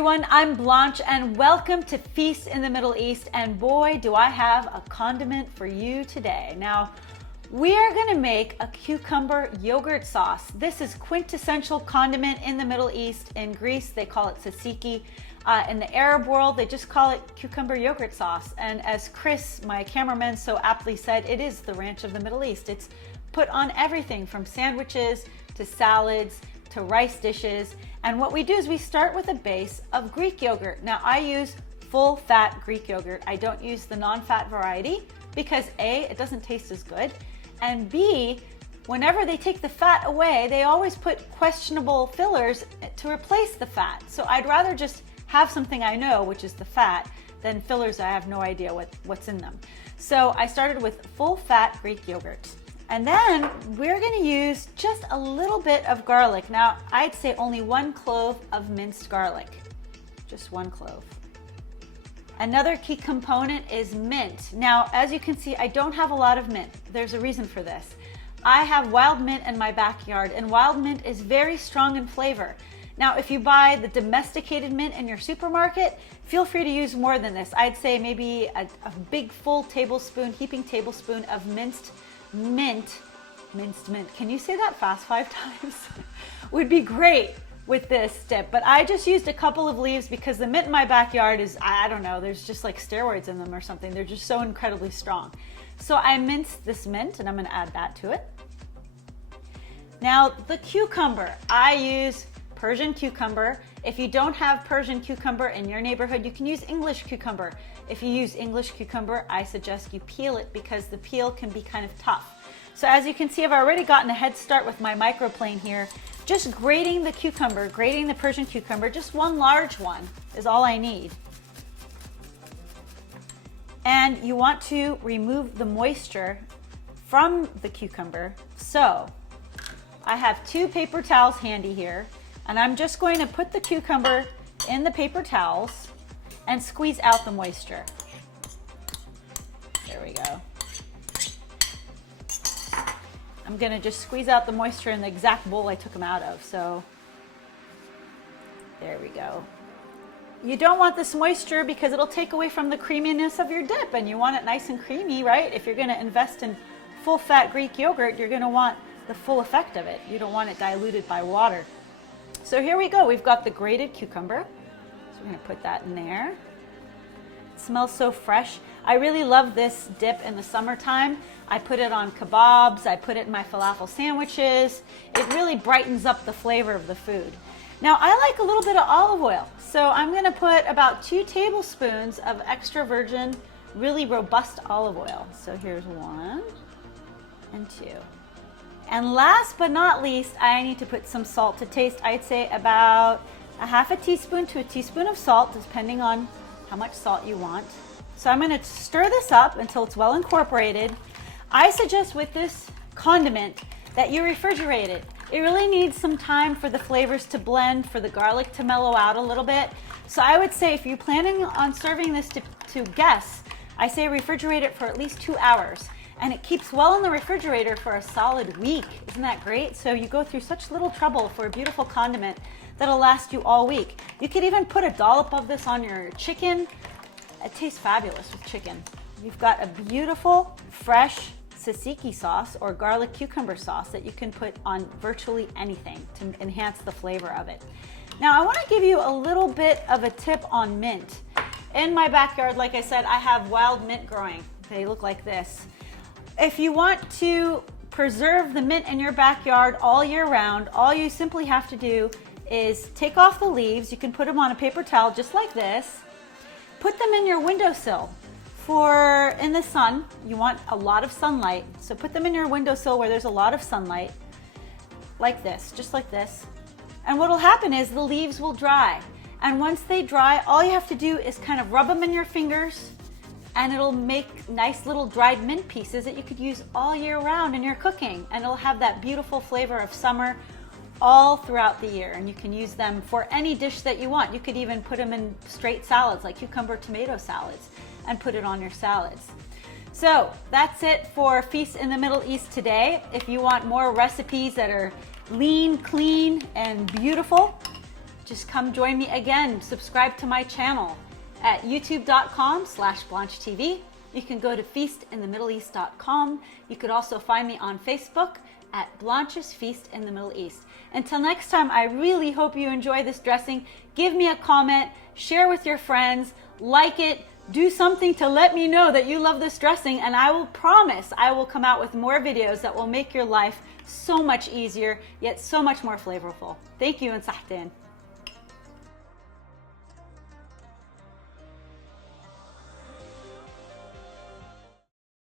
everyone, I'm Blanche and welcome to Feast in the Middle East, and boy do I have a condiment for you today. Now, we are going to make a cucumber yogurt sauce. This is quintessential condiment in the Middle East. In Greece, they call it tzatziki. In the Arab world, they just call it cucumber yogurt sauce. And as Chris, my cameraman, so aptly said, it is the ranch of the Middle East. It's put on everything from sandwiches to salads to rice dishes. And what we do is we start with a base of Greek yogurt. Now I use full fat Greek yogurt. I don't use the non-fat variety because A, it doesn't taste as good, and B, whenever they take the fat away, they always put questionable fillers to replace the fat. So I'd rather just have something I know, which is the fat, than fillers I have no idea what's in them. So I started with full fat Greek yogurt. And then we're gonna use just a little bit of garlic. Now, I'd say only 1 clove of minced garlic, just 1 clove. Another key component is mint. Now, as you can see, I don't have a lot of mint. There's a reason for this. I have wild mint in my backyard, and wild mint is very strong in flavor. Now, if you buy the domesticated mint in your supermarket, feel free to use more than this. I'd say maybe a big full tablespoon, heaping tablespoon of minced mint. Can you say that fast 5 times? Would be great with this dip, but I just used a couple of leaves because the mint in my backyard is, I don't know, there's just like steroids in them or something. They're just so incredibly strong. So I minced this mint and I'm gonna add that to it. Now the cucumber, I use Persian cucumber. If you don't have Persian cucumber in your neighborhood, you can use English cucumber. If you use English cucumber, I suggest you peel it because the peel can be kind of tough. So as you can see, I've already gotten a head start with my microplane here. Just grating the cucumber, grating the Persian cucumber, just 1 large one is all I need. And you want to remove the moisture from the cucumber. So I have 2 paper towels handy here. And I'm just going to put the cucumber in the paper towels and squeeze out the moisture. There we go. I'm gonna just squeeze out the moisture in the exact bowl I took them out of. So there we go. You don't want this moisture because it'll take away from the creaminess of your dip, and you want it nice and creamy, right? If you're gonna invest in full fat Greek yogurt, you're gonna want the full effect of it. You don't want it diluted by water. So here we go, we've got the grated cucumber. So we're gonna put that in there. It smells so fresh. I really love this dip in the summertime. I put it on kebabs, I put it in my falafel sandwiches. It really brightens up the flavor of the food. Now I like a little bit of olive oil. So I'm gonna put about 2 tablespoons of extra virgin, really robust olive oil. So here's 1 and 2. And last but not least, I need to put some salt to taste. I'd say about a half a teaspoon to a teaspoon of salt, depending on how much salt you want. So I'm gonna stir this up until it's well incorporated. I suggest with this condiment that you refrigerate it. It really needs some time for the flavors to blend, for the garlic to mellow out a little bit. So I would say if you're planning on serving this to guests, I say refrigerate it for at least 2 hours. And it keeps well in the refrigerator for a solid week. Isn't that great? So you go through such little trouble for a beautiful condiment that'll last you all week. You could even put a dollop of this on your chicken. It tastes fabulous with chicken. You've got a beautiful, fresh tzatziki sauce or garlic cucumber sauce that you can put on virtually anything to enhance the flavor of it. Now I wanna give you a little bit of a tip on mint. In my backyard, like I said, I have wild mint growing. They look like this. If you want to preserve the mint in your backyard all year round, all you simply have to do is take off the leaves. You can put them on a paper towel just like this. Put them in your windowsill. In the sun, you want a lot of sunlight. So put them in your windowsill where there's a lot of sunlight, like this, just like this. And what'll happen is the leaves will dry. And once they dry, all you have to do is kind of rub them in your fingers, and it'll make nice little dried mint pieces that you could use all year round in your cooking. And it'll have that beautiful flavor of summer all throughout the year. And you can use them for any dish that you want. You could even put them in straight salads, like cucumber tomato salads, and put it on your salads. So that's it for Feast in the Middle East today. If you want more recipes that are lean, clean, and beautiful, just come join me again. Subscribe to my channel at youtube.com/BlancheTV. You can go to feastinthemiddleeast.com. You could also find me on Facebook at Blanche's Feast in the Middle East. Until next time, I really hope you enjoy this dressing. Give me a comment, share with your friends, like it, do something to let me know that you love this dressing, and I will promise I will come out with more videos that will make your life so much easier, yet so much more flavorful. Thank you, and sahtin.